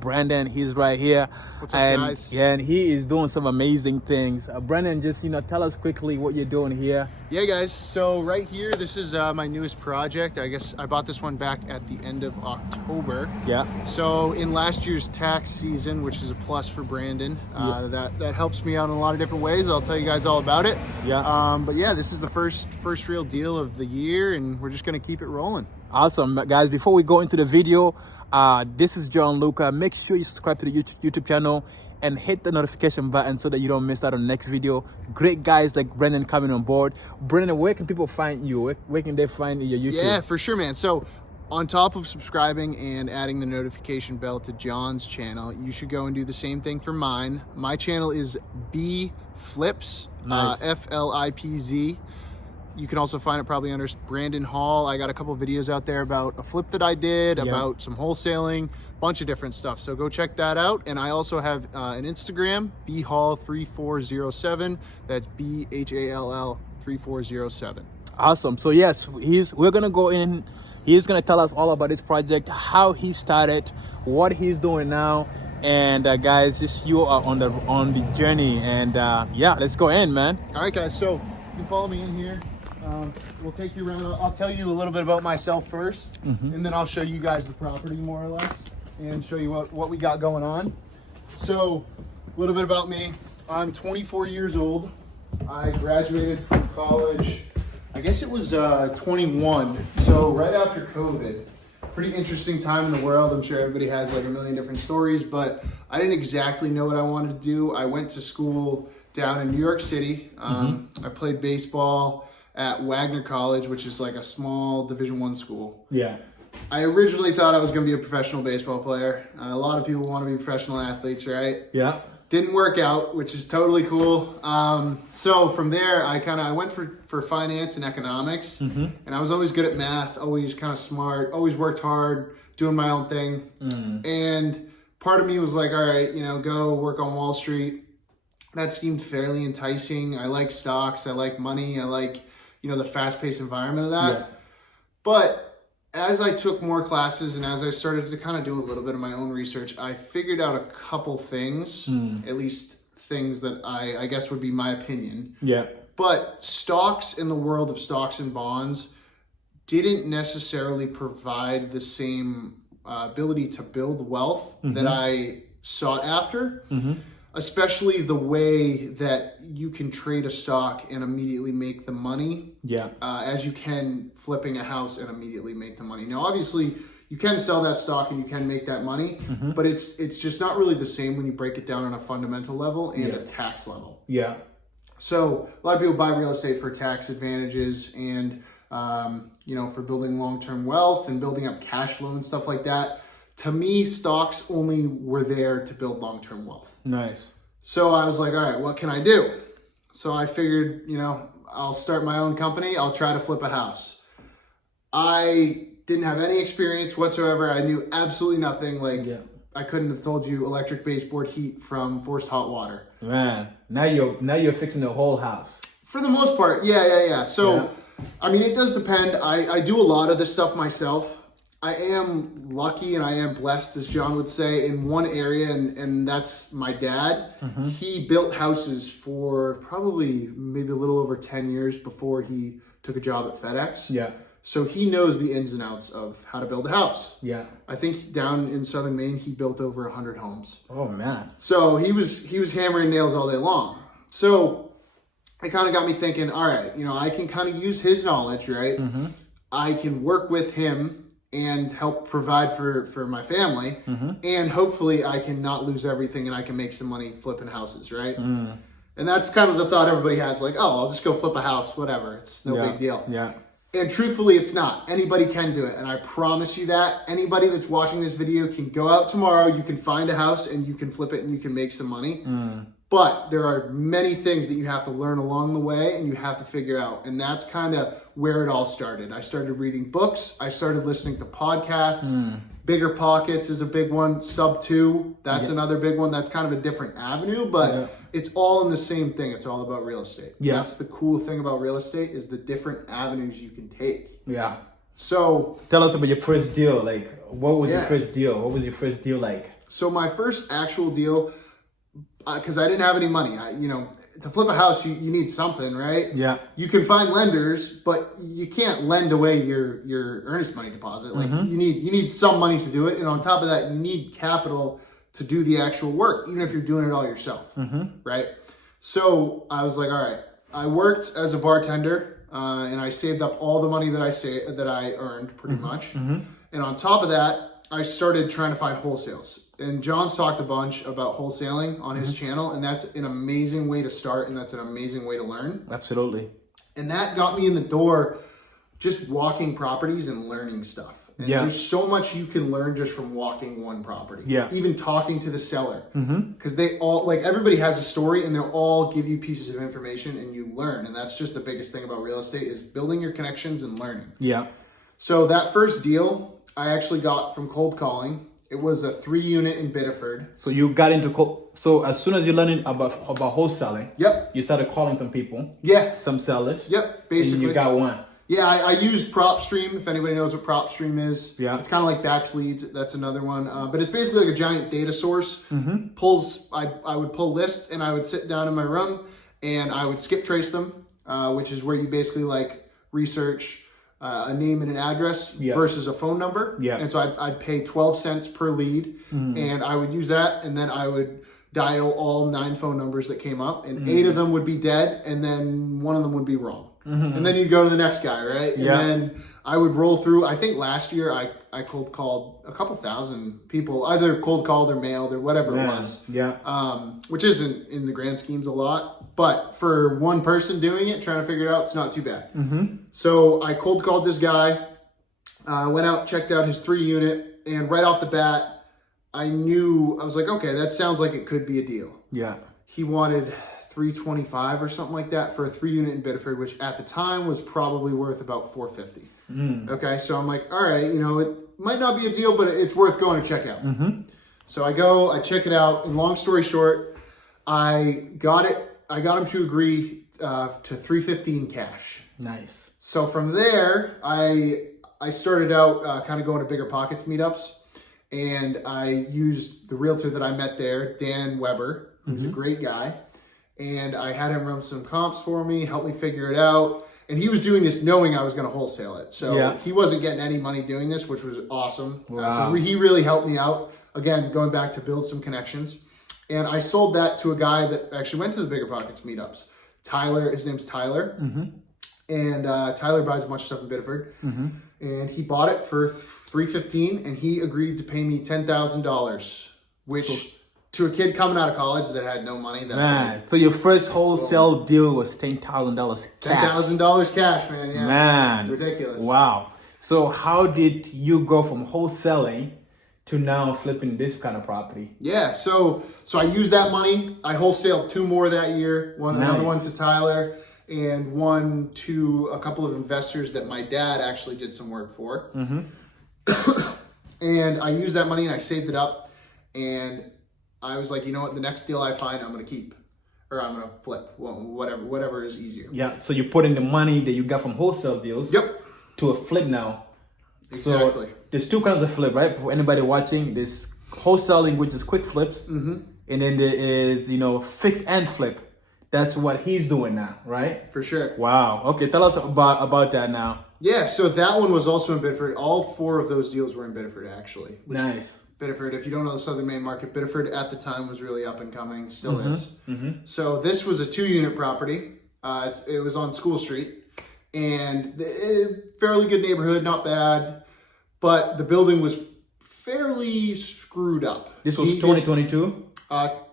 Brandon. He's right here. What's up, guys? Yeah, and he is doing some amazing things. Brandon, just tell us quickly what you're doing here. Yeah, guys. So right here, this is my newest project. I guess I bought this one back at the end of October. Yeah. So in last year's tax season, which is a plus for Brandon, that helps me out in a lot of different ways. I'll tell you guys all about it. Yeah. But yeah, this is the first real deal of the year, and we're just gonna keep it rolling. Awesome, guys. Before we go into the video, this is Luka. Make sure you subscribe to the YouTube channel and hit the notification button so that you don't miss out on the next video. Great guys like Brandon coming on board. Brandon, where can people find you? Where can they find your YouTube? Yeah, for sure, man. So on top of subscribing and adding the notification bell to John's channel, you should go and do the same thing for mine. My channel is BFlips, Nice. FLIPZ. You can also find it probably under Brandon Hall. I got a couple videos out there about a flip that I did, about some wholesaling, bunch of different stuff. So go check that out. And I also have an Instagram, bhall3407. That's BHALL 3407. Awesome. So yes, we're gonna go in. He's gonna tell us all about this project, how he started, what he's doing now, and guys, just you are on the journey. And yeah, let's go in, man. All right, guys. So you can follow me in here. We'll take you around. I'll tell you a little bit about myself first, and then I'll show you guys the property more or less, and show you what we got going on. So a little bit about me. I'm 24 years old. I graduated from college, I guess it was 21, so right after COVID. Pretty interesting time in the world. I'm sure everybody has like a million different stories, but I didn't exactly know what I wanted to do. I went to school down in New York City. I played baseball at Wagner College, which is like a small Division I school. Yeah. I originally thought I was going to be a professional baseball player. A lot of people want to be professional athletes, right? Yeah. Didn't work out, which is totally cool. So from there, I went for finance and economics, and I was always good at math, always kind of smart, always worked hard, doing my own thing. And part of me was like, all right, go work on Wall Street. That seemed fairly enticing. I like stocks. I like money. I like, the fast-paced environment of that. Yeah. But as I took more classes and as I started to kind of do a little bit of my own research, I figured out a couple things, at least things that I guess would be my opinion. Yeah. But stocks in the world of stocks and bonds didn't necessarily provide the same ability to build wealth that I sought after. Especially the way that you can trade a stock and immediately make the money, as you can flipping a house and immediately make the money. Now, obviously, you can sell that stock and you can make that money, but it's just not really the same when you break it down on a fundamental level and a tax level. Yeah. So a lot of people buy real estate for tax advantages and for building long-term wealth and building up cash flow and stuff like that. To me, stocks only were there to build long-term wealth. Nice. So I was like, all right, what can I do? So I figured, I'll start my own company. I'll try to flip a house. I didn't have any experience whatsoever. I knew absolutely nothing. I couldn't have told you electric baseboard heat from forced hot water. Man, now you're fixing the whole house. For the most part, yeah. So, I mean, it does depend. I do a lot of this stuff myself. I am lucky and I am blessed, as John would say, in one area, and that's my dad. He built houses for probably maybe a little over 10 years before he took a job at FedEx. Yeah. So he knows the ins and outs of how to build a house. Yeah. I think down in southern Maine, he built over 100 homes. Oh, man. So he was hammering nails all day long. So it kind of got me thinking, all right, I can kind of use his knowledge, right? I can work with him and help provide for my family, and hopefully I can not lose everything and I can make some money flipping houses, right? And that's kind of the thought everybody has, like, oh, I'll just go flip a house, whatever. It's no big deal. Yeah. And truthfully, it's not. Anybody can do it, and I promise you that. Anybody that's watching this video can go out tomorrow, you can find a house, and you can flip it, and you can make some money. But there are many things that you have to learn along the way and you have to figure out. And that's kind of where it all started. I started reading books. I started listening to podcasts. Bigger Pockets is a big one. Sub 2, that's another big one. That's kind of a different avenue, but it's all in the same thing. It's all about real estate. Yeah. That's the cool thing about real estate is the different avenues you can take. Yeah. So tell us about your first deal. Like, what was your first deal? What was your first deal like? So my first actual deal, because I didn't have any money, to flip a house, you need something, right? Yeah. You can find lenders, but you can't lend away your earnest money deposit. Like you need some money to do it, and on top of that, you need capital to do the actual work, even if you're doing it all yourself, right? So I was like, all right. I worked as a bartender, and I saved up all the money that I earned, pretty much. And on top of that, I started trying to find wholesales. And John's talked a bunch about wholesaling on his channel, and that's an amazing way to start, and that's an amazing way to learn. Absolutely. And that got me in the door just walking properties and learning stuff. And there's so much you can learn just from walking one property. Yeah. Even talking to the seller. Because they all, like everybody has a story and they'll all give you pieces of information and you learn. And that's just the biggest thing about real estate is building your connections and learning. Yeah. So that first deal I actually got from cold calling. It was a 3-unit in Biddeford. So you got into so as soon as you learned about wholesaling, you started calling some people. Yeah. Some sellers. Yep. Basically. And you got one. Yeah, I use PropStream, if anybody knows what PropStream is. Yeah. It's kind of like Batch Leads. That's another one. But it's basically like a giant data source. Pulls. I would pull lists, and I would sit down in my room, and I would skip trace them, which is where you basically like research a name and an address versus a phone number. Yeah. And so I'd pay 12 cents per lead, and I would use that, and then I would dial all 9 phone numbers that came up, and 8 of them would be dead, and then 1 of them would be wrong. And then you'd go to the next guy, right? And then I would roll through. I think last year I cold called a couple thousand people, either cold called or mailed or whatever it was. Yeah. Which isn't in the grand schemes a lot, but for one person doing it, trying to figure it out, it's not too bad. So I cold called this guy, went out, checked out his 3-unit, and right off the bat, I was like, okay, that sounds like it could be a deal. Yeah. He wanted $325 or something like that for a 3-unit in Biddeford, which at the time was probably worth about $450. Okay, so I'm like, all right, it might not be a deal, but it's worth going to check out. So I go, I check it out, and long story short, I got him to agree to $315 cash. Nice. So from there, I started out kind of going to Bigger Pockets meetups, and I used the realtor that I met there, Dan Weber, who's a great guy. And I had him run some comps for me, help me figure it out. And he was doing this knowing I was going to wholesale it. So he wasn't getting any money doing this, which was awesome. Wow. So he really helped me out. Again, going back to build some connections. And I sold that to a guy that actually went to the Bigger Pockets meetups. Tyler, his name's Tyler. And Tyler buys a bunch of stuff in Biddeford. And he bought it for $315, and he agreed to pay me $10,000, which to a kid coming out of college that had no money, that's man. So your first wholesale deal was $10,000 cash. $10,000 cash, man. Yeah, man, ridiculous. Wow. So how did you go from wholesaling to now flipping this kind of property? Yeah, so I used that money. I wholesaled 2 more that year. Another one to Tyler, and one to a couple of investors that my dad actually did some work for. And I used that money and I saved it up, and I was like, you know what? The next deal I find, I'm going to keep, or I'm going to flip. Well, whatever is easier. Yeah. So you put in the money that you got from wholesale deals. To a flip now. Exactly. So there's 2 kinds of flip, right? For anybody watching, there's wholesaling, which is quick flips, and then there is fix and flip. That's what he's doing now, right? For sure. Wow. Okay. Tell us about that now. Yeah. So that one was also in Biddeford. All 4 of those deals were in Biddeford, actually. Nice. Biddeford, if you don't know the Southern Maine market, Biddeford at the time was really up and coming, still is. So this was a 2-unit property. It was on School Street, and fairly good neighborhood, not bad, but the building was fairly screwed up. This was 2022?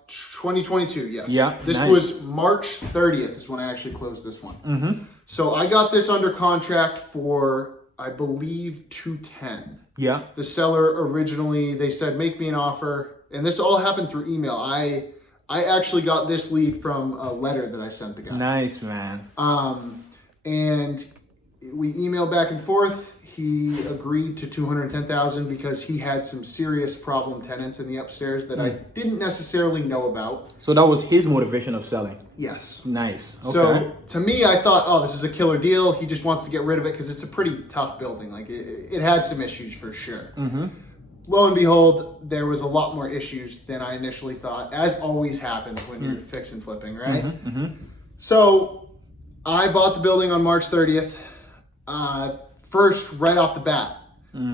2022, yes. Yeah. This was March 30th is when I actually closed this one. So I got this under contract for, I believe, $210. Yeah. The seller originally, they said, make me an offer. And this all happened through email. I actually got this lead from a letter that I sent the guy. Nice, man. And we emailed back and forth. He agreed to $210,000 because he had some serious problem tenants in the upstairs that I didn't necessarily know about. So that was his motivation of selling? Yes. Nice. Okay. So to me, I thought, oh, this is a killer deal. He just wants to get rid of it because it's a pretty tough building. Like it had some issues for sure. lo and behold, there was a lot more issues than I initially thought, as always happens when you're fix and flipping, right? So I bought the building on March 30th. First, right off the bat,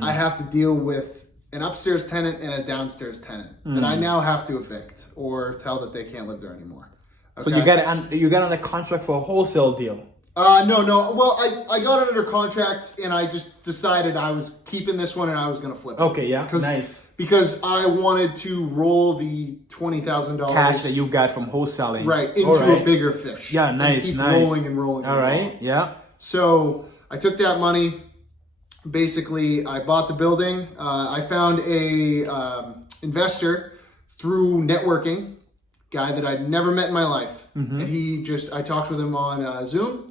I have to deal with an upstairs tenant and a downstairs tenant that I now have to evict or tell that they can't live there anymore. Okay? So you got on a contract for a wholesale deal. No. Well, I got it under contract and I just decided I was keeping this one and I was going to flip it. Okay, yeah, nice. Because I wanted to roll the $20,000 Cash that you got from wholesaling. right into a bigger fish. Yeah, nice, and keep nice. rolling and rolling. All right, yeah. So I took that money. Basically, I bought the building. I found a investor through networking, guy that I'd never met in my life. And I talked with him on Zoom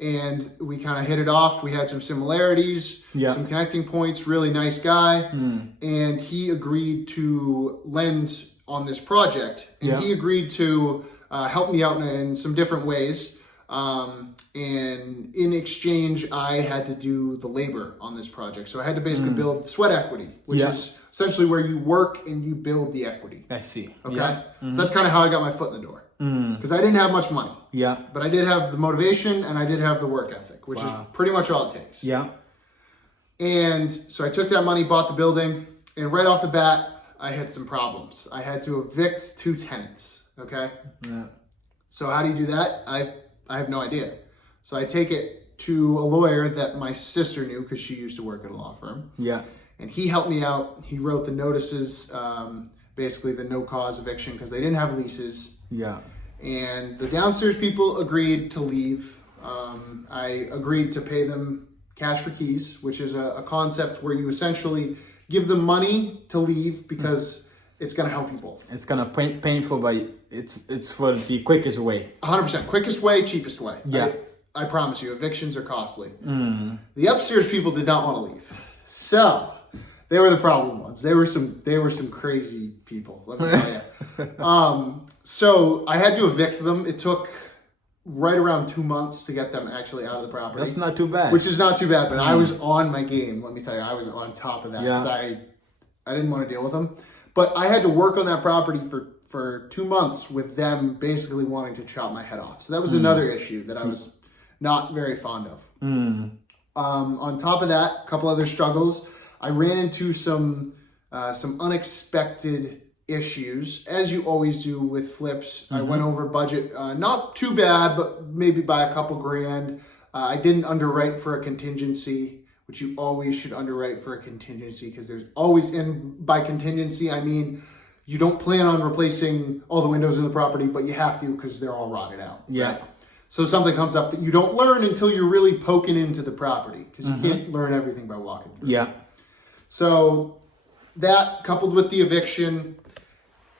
and we kind of hit it off. We had some similarities, some connecting points, really nice guy. And he agreed to lend on this project. And he agreed to help me out in some different ways. And in exchange, I had to do the labor on this project. So I had to basically build sweat equity, which is essentially where you work and you build the equity. I see. Okay. Yeah. So that's kind of how I got my foot in the door. Because I didn't have much money. Yeah. But I did have the motivation and I did have the work ethic, which is pretty much all it takes. Yeah. And so I took that money, bought the building, and right off the bat, I had some problems. I had to evict 2 tenants. Okay. Yeah. So how do you do that? I have no idea. So I take it to a lawyer that my sister knew because she used to work at a law firm. Yeah. And he helped me out. He wrote the notices, basically the no cause eviction because they didn't have leases. Yeah. And the downstairs people agreed to leave. I agreed to pay them cash for keys, which is a concept where you essentially give them money to leave because it's going to help you both. It's kind of painful, but it's for the quickest way. 100%. Quickest way, cheapest way. Yeah. I promise you, evictions are costly. The upstairs people did not want to leave. So they were the problem ones. They were some crazy people, let me tell you. So I had to evict them. It took right around 2 months to get them actually out of the property. That's not too bad. Which is not too bad, but I was on my game, let me tell you. I was on top of that because I didn't want to deal with them. But I had to work on that property for 2 months with them basically wanting to chop my head off. So that was another issue that I was not very fond of. On top of that, a couple other struggles. I ran into some unexpected issues, as you always do with flips. I went over budget, not too bad, but maybe by a couple grand. I didn't underwrite for a contingency, which you always should underwrite for a contingency because there's always, and by contingency, I mean, you don't plan on replacing all the windows in the property, but you have to because they're all rotted out. Yeah. Right? So something comes up that you don't learn until you're really poking into the property because you can't learn everything by walking through. Yeah. So that coupled with the eviction,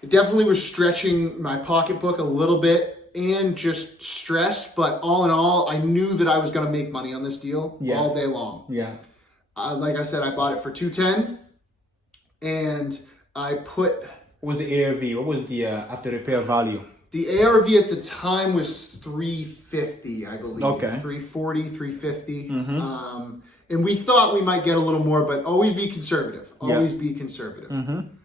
it definitely was stretching my pocketbook a little bit and just stress. But all in all, I knew that I was going to make money on this deal all day long. Yeah. Like I said, I bought it for $210 and I put... What was the ARV? What was the after repair value? The ARV at the time was $350, I believe. Okay. $340, $350. And we thought we might get a little more, but always be conservative. Always be conservative. When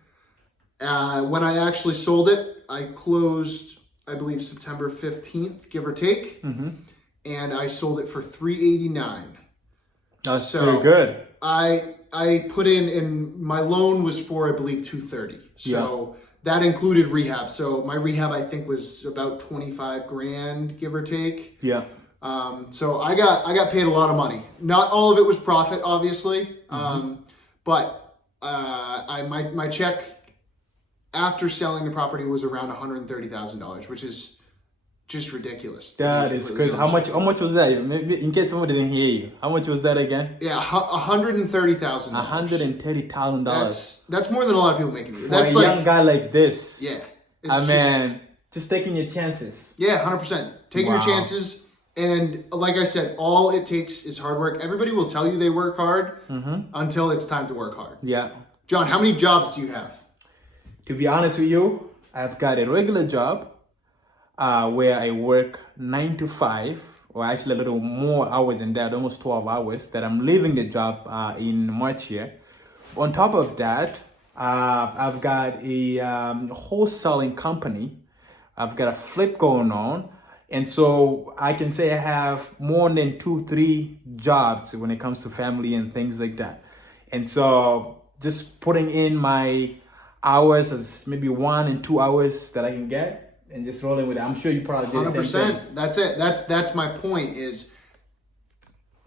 I actually sold it, I closed, I believe, September 15th, give or take. And I sold it for $389. That's very good. I put in, and my loan was for, I believe, $230. So that included rehab. So my rehab, I think, was about 25 grand, give or take. Yeah. So I got paid a lot of money. Not all of it was profit, obviously. But my check after selling the property was around $130,000, which is just ridiculous. That is crazy. How much was that? Maybe in case someone didn't hear you, how much was that again? Yeah, $130,000. $130,000. That's more than a lot of people making. That's a young guy like this. Yeah. Just taking your chances. Yeah, 100%. Taking your chances. And like I said, all it takes is hard work. Everybody will tell you they work hard until it's time to work hard. Yeah. John, how many jobs do you have? To be honest with you, I've got a regular job where I work 9 to 5, or actually a little more hours than that, almost 12 hours, that I'm leaving the job in March here. On top of that, I've got a wholesaling company. I've got a flip going on. And so I can say I have more than 2-3 jobs when it comes to family and things like that. And so just putting in my hours as maybe 1 and 2 hours that I can get and just rolling with it. I'm sure you probably did the same thing. 100%. That's it. That's my point is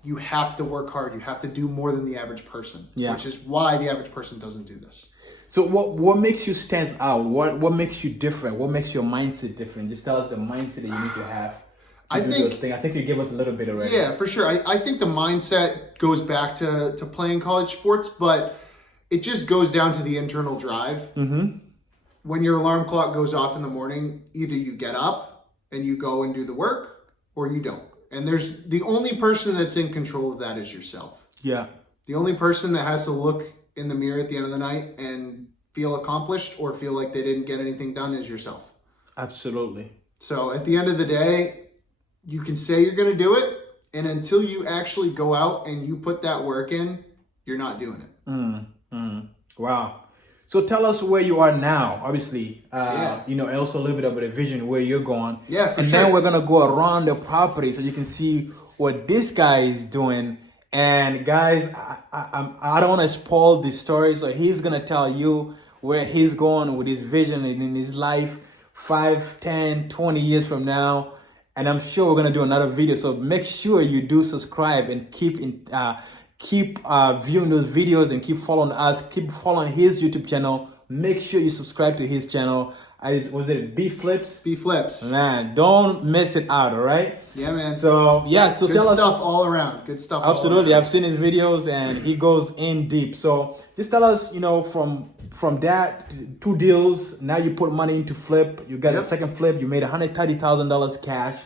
you have to work hard. You have to do more than the average person, which is why the average person doesn't do this. So what makes you stand out? What makes you different? What makes your mindset different? Just tell us the mindset that you need to have. I think you gave us a little bit already. Yeah, for sure. I think the mindset goes back to playing college sports, but it just goes down to the internal drive. Mm-hmm. When your alarm clock goes off in the morning, either you get up and you go and do the work or you don't. And there's the only person that's in control of that is yourself. Yeah. The only person that has to look in the mirror at the end of the night and feel accomplished or feel like they didn't get anything done is yourself. Absolutely. So at the end of the day, you can say you're going to do it, and until you actually go out and you put that work in, you're not doing it. Wow. So tell us where you are now, obviously, and also a little bit about the vision where you're going. Yeah, for and sure. then we're going to go around the property so you can see what this guy is doing. And guys, I don't want to spoil the story. So he's going to tell you where he's going with his vision and in his life 5, 10, 20 years from now. And I'm sure we're going to do another video. So make sure you do subscribe and keep viewing those videos and keep following us. Keep following his YouTube channel. Make sure you subscribe to his channel. Was it B Flips? B Flips. Man, don't miss it out, all right? Yeah, man. So, yeah. So good tell us. Good stuff all around. Good stuff Absolutely. all around. I've seen his videos and he goes in deep. So just tell us, from that, 2 deals, now you put money into flip. You got a second flip. You made $130,000 cash.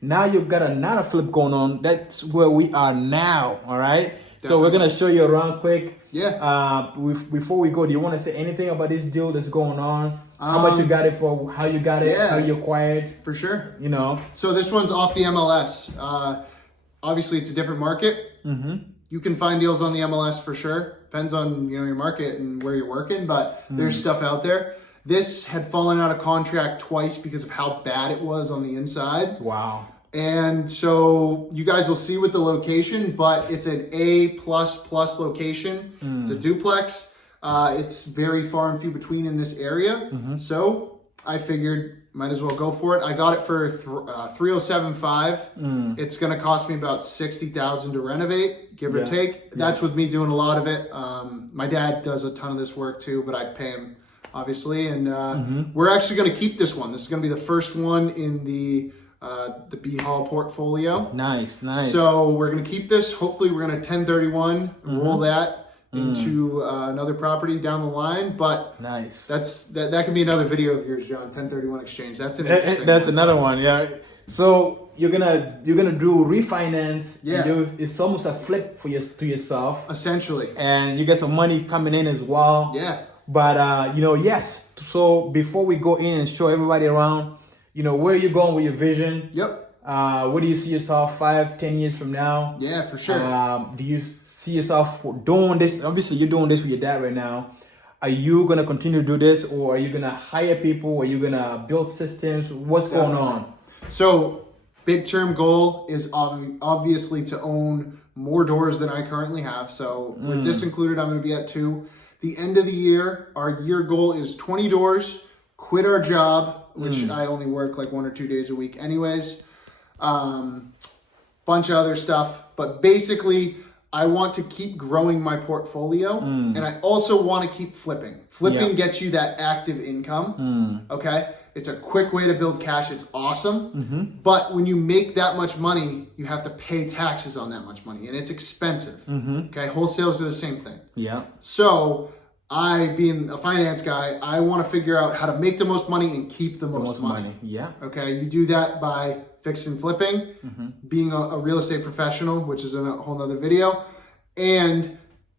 Now you've got another flip going on. That's where we are now, all right? Definitely. So we're going to show you around quick. Yeah. Before we go, do you want to say anything about this deal that's going on? How much you got it for, how you got it, how you acquired? For sure. So this one's off the MLS. Obviously, it's a different market. Mm-hmm. You can find deals on the MLS for sure. Depends on your market and where you're working, but there's stuff out there. This had fallen out of contract twice because of how bad it was on the inside. Wow. And so you guys will see with the location, but it's an A++ location. It's a duplex. It's very far and few between in this area. So I figured might as well go for it. I got it for $307,500. It's going to cost me about $60,000 to renovate, give or take. That's with me doing a lot of it. My dad does a ton of this work too, but I pay him obviously. And we're actually going to keep this one. This is going to be the first one in the B Hall portfolio. Nice. So we're going to keep this. Hopefully we're going to 1031 roll that into another property down the line, but nice. That could be another video of yours, John. 1031 exchange. That's an interesting. That's another one, yeah. So you're gonna do refinance. Yeah. It's almost a flip to yourself, essentially, and you get some money coming in as well. Yeah. But yes. So before we go in and show everybody around, where are you going with your vision? Yep. Where do you see yourself 5, 10 years from now? Yeah, for sure. Do you see yourself doing this? Obviously, you're doing this with your dad right now. Are you going to continue to do this, or are you going to hire people? Are you going to build systems? What's going on? So, big term goal is obviously to own more doors than I currently have. So, with this included, I'm going to be at 2. The end of the year, our year goal is 20 doors, quit our job, which I only work like 1 or 2 days a week anyways. Bunch of other stuff, but basically I want to keep growing my portfolio and I also want to keep flipping. Flipping gets you that active income. Okay. It's a quick way to build cash. It's awesome. But when you make that much money, you have to pay taxes on that much money and it's expensive. Okay. Wholesales are the same thing. Yeah. So I, being a finance guy, I want to figure out how to make the most money and keep the most money. Yeah. Okay. You do that by fixing flipping, being a real estate professional, which is a whole nother video, and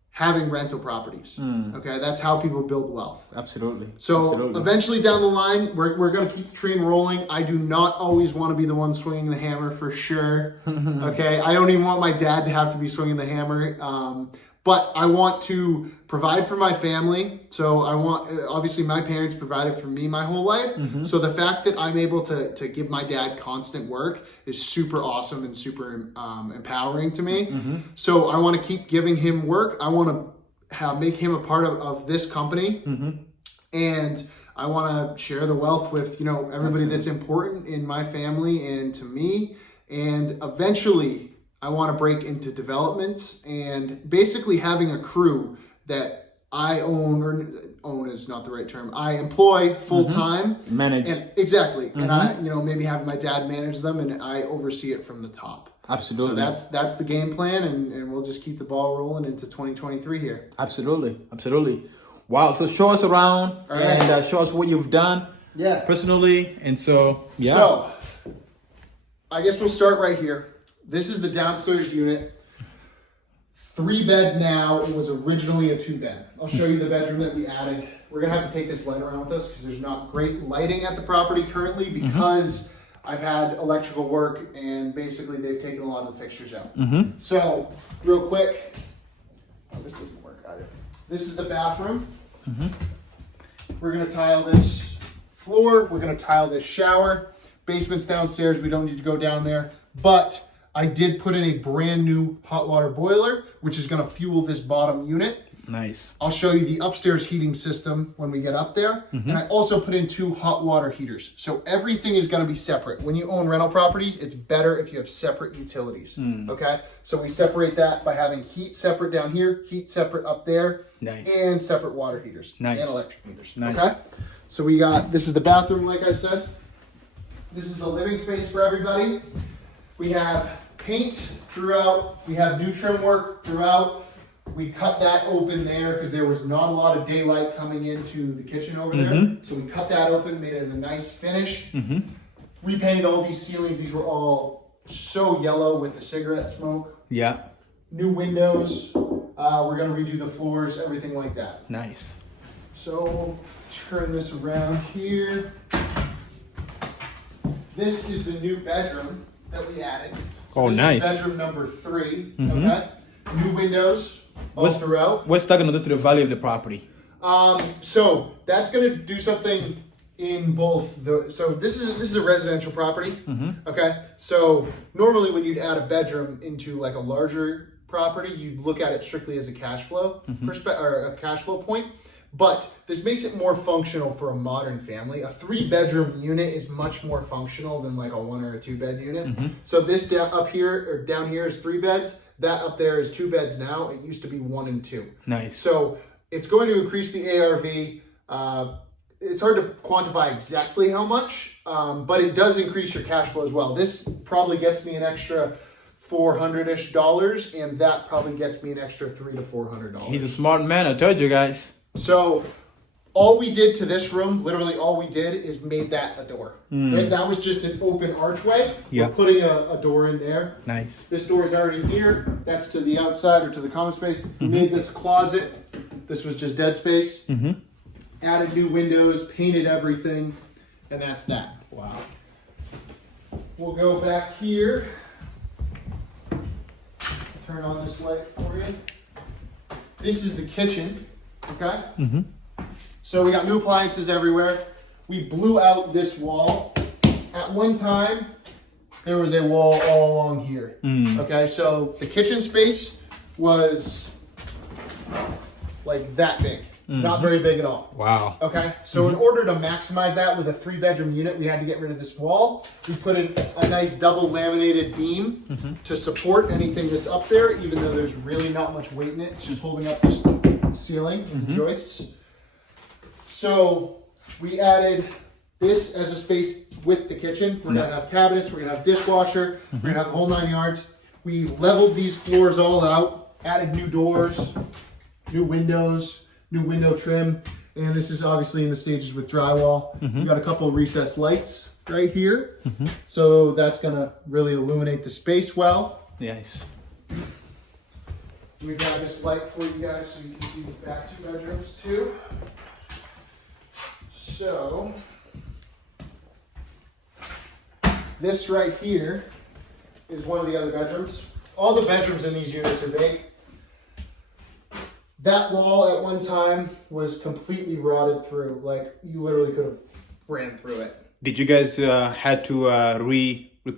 having rental properties. Okay, that's how people build wealth. Absolutely. So eventually down the line, we're going to keep the train rolling. I do not always want to be the one swinging the hammer for sure. Okay, I don't even want my dad to have to be swinging the hammer. But I want to provide for my family. So I want, obviously my parents provided for me my whole life. So the fact that I'm able to give my dad constant work is super awesome and super empowering to me. So I want to keep giving him work. I want to make him a part of this company. And I want to share the wealth with, you know, everybody that's important in my family and to me. And eventually I want to break into developments and basically having a crew that I own, or own is not the right term, I employ full time. Manage. And, exactly. And I, you know, maybe have my dad manage them and I oversee it from the top. Absolutely. So that's the game plan, and we'll just keep the ball rolling into 2023 here. Absolutely. Absolutely. Wow. So show us around and show us what you've done personally. And so, yeah. So I guess we'll start right here. This is the downstairs unit. 3-bed now. It was originally a 2-bed. I'll show you the bedroom that we added. We're going to have to take this light around with us because there's not great lighting at the property currently because I've had electrical work and basically they've taken a lot of the fixtures out. So real quick, this doesn't work either. This is the bathroom. We're going to tile this floor. We're going to tile this shower. Basement's downstairs. We don't need to go down there, but I did put in a brand new hot water boiler, which is going to fuel this bottom unit. Nice. I'll show you the upstairs heating system when we get up there. And I also put in 2 hot water heaters. So everything is going to be separate. When you own rental properties, it's better if you have separate utilities. Okay. So we separate that by having heat separate down here, heat separate up there, and separate water heaters and electric meters. Okay. So we got, this is the bathroom, like I said. This is the living space for everybody. We have paint throughout. We have new trim work throughout. We cut that open there because there was not a lot of daylight coming into the kitchen over there. So we cut that open, made it a nice finish. Repainted all these ceilings. These were all so yellow with the cigarette smoke. Yeah. New windows. We're going to redo the floors, everything like that. Nice. So turn this around here. This is the new bedroom that we added. So this is bedroom number 3. Okay. New windows all throughout. What's that going to do to the value of the property? So that's going to do something in both the. So this is a residential property. Okay. So normally when you'd add a bedroom into like a larger property, you'd look at it strictly as a cash flow or a cash flow point. But this makes it more functional for a modern family. A 3-bedroom unit is much more functional than like a 1 or a 2-bed unit. So this down here is 3 beds. That up there is 2 beds now. It used to be 1 and 2. Nice. So it's going to increase the ARV. It's hard to quantify exactly how much, but it does increase your cash flow as well. This probably gets me an extra $400-ish, and that probably gets me an extra $300 to $400. He's a smart man. I told you guys. So all we did to this room, literally all we did is made that a door. Right? That was just an open archway. We're putting a door in there. Nice. This door is already here. That's to the outside or to the common space. We made this closet. This was just dead space. Added new windows, painted everything, and that's that. Wow. We'll go back here. Turn on this light for you. This is the kitchen. Okay. So we got new appliances everywhere. We blew out this wall. At one time, there was a wall all along here. Okay, so the kitchen space was like that big. Not very big at all. Wow. Okay, so in order to maximize that with a 3-bedroom unit, we had to get rid of this wall. We put in a nice double laminated beam to support anything that's up there, even though there's really not much weight in it. It's just holding up this ceiling and joists. So we added this as a space with the kitchen. We're gonna have cabinets, we're gonna have dishwasher, we're gonna have the whole 9 yards. We leveled these floors all out, added new doors, new windows, new window trim, and this is obviously in the stages with drywall. We got a couple of recessed lights right here, so that's gonna really illuminate the space well. Nice. We got this light for you guys so you can see the back 2 bedrooms too. So this right here is one of the other bedrooms. All the bedrooms in these units are big. That wall at one time was completely rotted through. Like you literally could have ran through it. Did you guys had to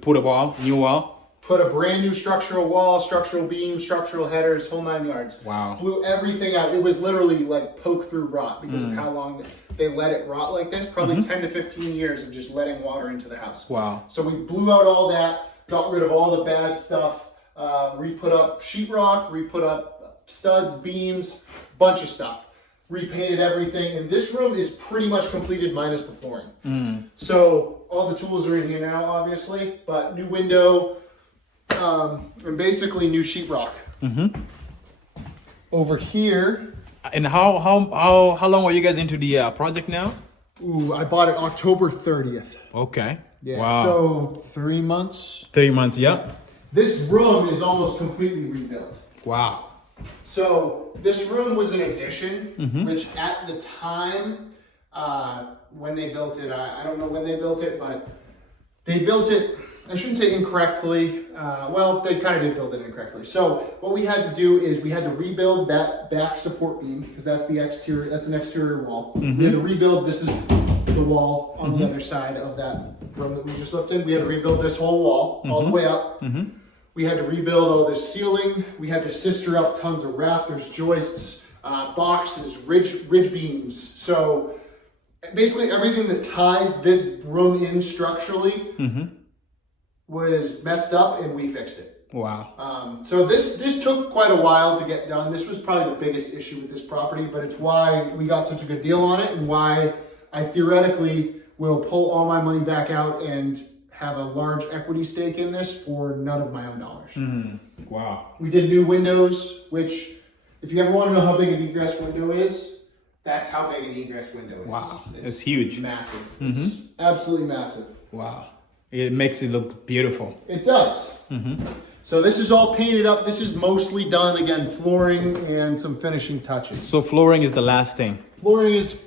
put a wall, new wall? Put a brand new structural wall, structural beams, structural headers, whole 9 yards. Wow. Blew everything out. It was literally like poke through rot because of how long they let it rot like this. Probably 10 to 15 years of just letting water into the house. Wow. So we blew out all that, got rid of all the bad stuff, re-put up sheetrock, re-put up studs, beams, bunch of stuff. Repainted everything, and this room is pretty much completed minus the flooring. So all the tools are in here now, obviously, but new window, and basically new sheetrock. Over here. And how long are you guys into the project now? Ooh, I bought it October 30th. Okay. Yeah. Wow. So 3 months. 3 months. Yeah. This room is almost completely rebuilt. Wow. So this room was an addition, which at the time when they built it, I don't know when they built it, but they built it, I shouldn't say incorrectly. Well, they kind of did build it incorrectly. So what we had to do is we had to rebuild that back support beam because that's the exterior, that's an exterior wall. We had to rebuild, this is the wall on the other side of that room that we just looked in. We had to rebuild this whole wall all the way up. We had to rebuild all this ceiling. We had to sister up tons of rafters, joists, boxes, ridge beams. So basically everything that ties this room in structurally was messed up, and we fixed it. Wow. So this took quite a while to get done. This was probably the biggest issue with this property, but it's why we got such a good deal on it and why I theoretically will pull all my money back out and have a large equity stake in this for none of my own dollars. Wow. We did new windows, which if you ever want to know how big an egress window is, that's how big an egress window is. Wow. It's huge. Massive. It's absolutely massive. Wow. It makes it look beautiful. It does. So this is all painted up. This is mostly done. Again, flooring and some finishing touches. So flooring is the last thing. Flooring is,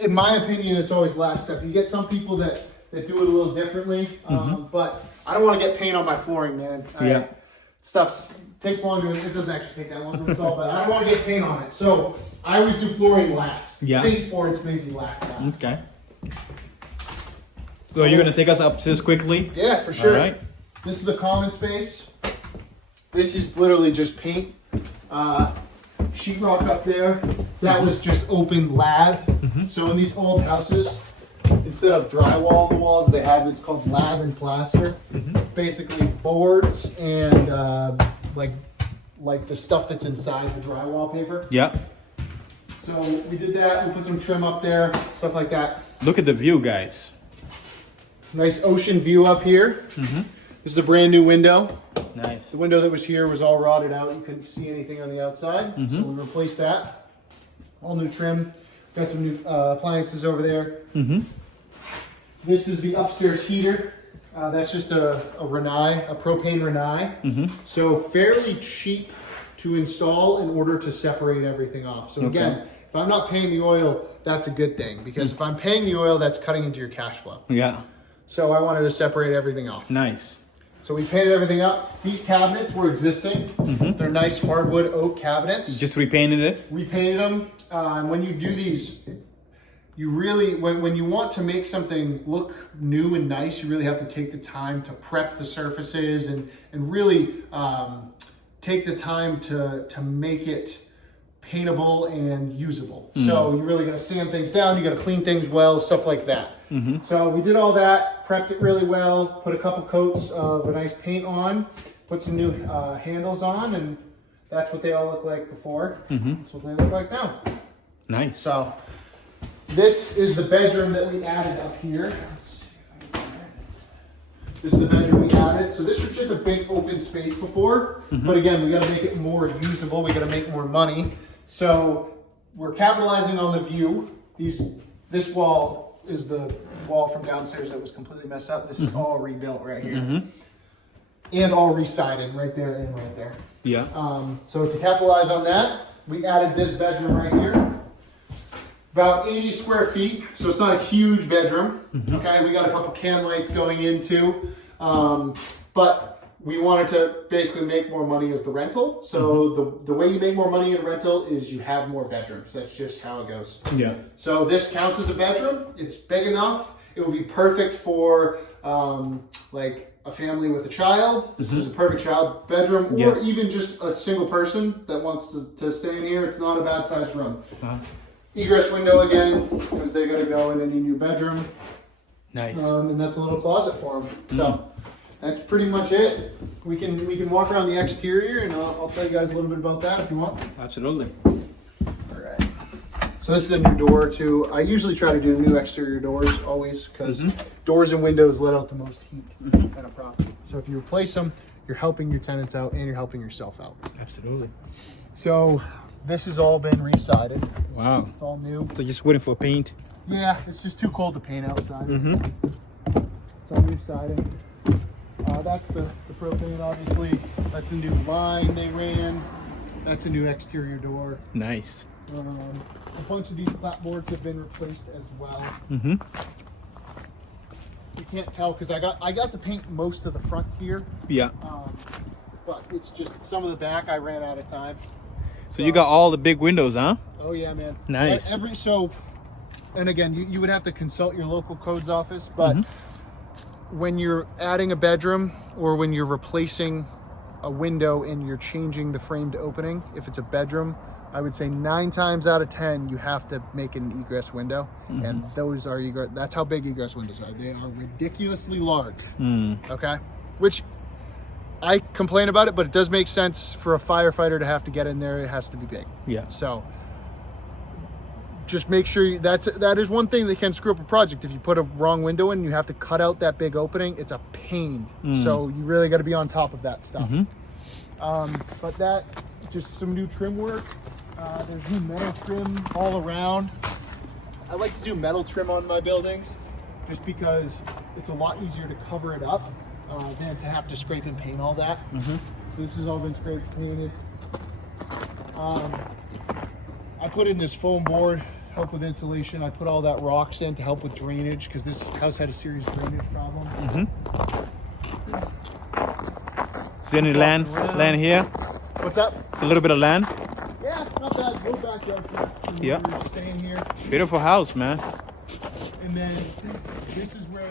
in my opinion, it's always last step. You get some people that do it a little differently, but I don't want to get paint on my flooring, man. Stuff takes longer. It doesn't actually take that long to install, but I don't want to get paint on it. So I always do flooring last. Yeah. Baseboards maybe last. Okay. So you're gonna take us upstairs quickly? Yeah, for sure. All right. This is the common space. This is literally just paint. Sheetrock up there. That was just open lath. So in these old houses, instead of drywall the walls, they have it's called lath and plaster. Basically boards and like the stuff that's inside the drywall paper. Yeah. So we did that. We put some trim up there, stuff like that. Look at the view, guys. Nice ocean view up here. This is a brand new window. Nice. The window that was here was all rotted out. You couldn't see anything on the outside. So we replaced that. All new trim. Got some new appliances over there. This is the upstairs heater. That's just a Rinnai, a propane Rinnai. So fairly cheap to install in order to separate everything off. So again, if I'm not paying the oil, that's a good thing. Because if I'm paying the oil, that's cutting into your cash flow. Yeah. So I wanted to separate everything off. Nice. So we painted everything up. These cabinets were existing. They're nice hardwood oak cabinets. Just repainted it? Repainted them. And when you do these, you really, when you want to make something look new and nice, you really have to take the time to prep the surfaces and really take the time to make it paintable and usable. So you really got to sand things down, you got to clean things well, stuff like that. So we did all that, prepped it really well, put a couple coats of a nice paint on, put some new handles on, and that's what they all look like before. That's what they look like now. Nice. So this is the bedroom that we added up here. Let's see if I can get it. This is the bedroom we added. So this was just a big open space before, but again, we got to make it more usable. We got to make more money. So we're capitalizing on the view. This wall is the wall from downstairs that was completely messed up. This is all rebuilt right here. And all re-sided right there and right there. Yeah. So to capitalize on that, we added this bedroom right here. About 80 square feet, so it's not a huge bedroom. Okay, we got a couple can lights going in too. But we wanted to basically make more money as the rental. So the way you make more money in rental is you have more bedrooms. That's just how it goes. Yeah. So this counts as a bedroom. It's big enough. It would be perfect for like a family with a child. This is a perfect child bedroom, or even just a single person that wants to stay in here. It's not a bad sized room. Egress window again, because they got to go in any new bedroom. Nice. And that's a little closet for them. So that's pretty much it. We can walk around the exterior, and I'll tell you guys a little bit about that if you want. Absolutely. All right. So this is a new door too. I usually try to do new exterior doors always, because doors and windows let out the most heat at a property. So if you replace them, you're helping your tenants out and you're helping yourself out. Absolutely. So this has all been re-sided. Wow. It's all new. So just waiting for paint. Yeah, it's just too cold to paint outside. It's all new siding. That's the propane, obviously. That's a new line they ran. That's a new exterior door. Nice. A bunch of these clapboards have been replaced as well. You can't tell because I got to paint most of the front here. Yeah. But it's just some of the back I ran out of time. So you got all the big windows, huh? Oh yeah, man. Nice. And again, you would have to consult your local codes office, but when you're adding a bedroom or when you're replacing a window and you're changing the framed opening, if it's a bedroom, I would say 9 times out of 10 you have to make an egress window, and those are egress. That's how big egress windows are. They are ridiculously large. Okay, which I complain about it, but it does make sense for a firefighter to have to get in there. It has to be big. Yeah. So just make sure that is one thing that can screw up a project. If you put a wrong window in, you have to cut out that big opening. It's a pain. So you really got to be on top of that stuff. But that, just some new trim work. There's new metal trim all around. I like to do metal trim on my buildings just because it's a lot easier to cover it up than to have to scrape and paint all that. So this has all been scraped and painted. I put in this foam board, help with insulation. I put all that rocks in to help with drainage because this house had a serious drainage problem. Is there any land here? What's up? It's a little bit of land. Yeah, not bad. Little backyard for Yeah. staying here. Beautiful house, man. And then this is where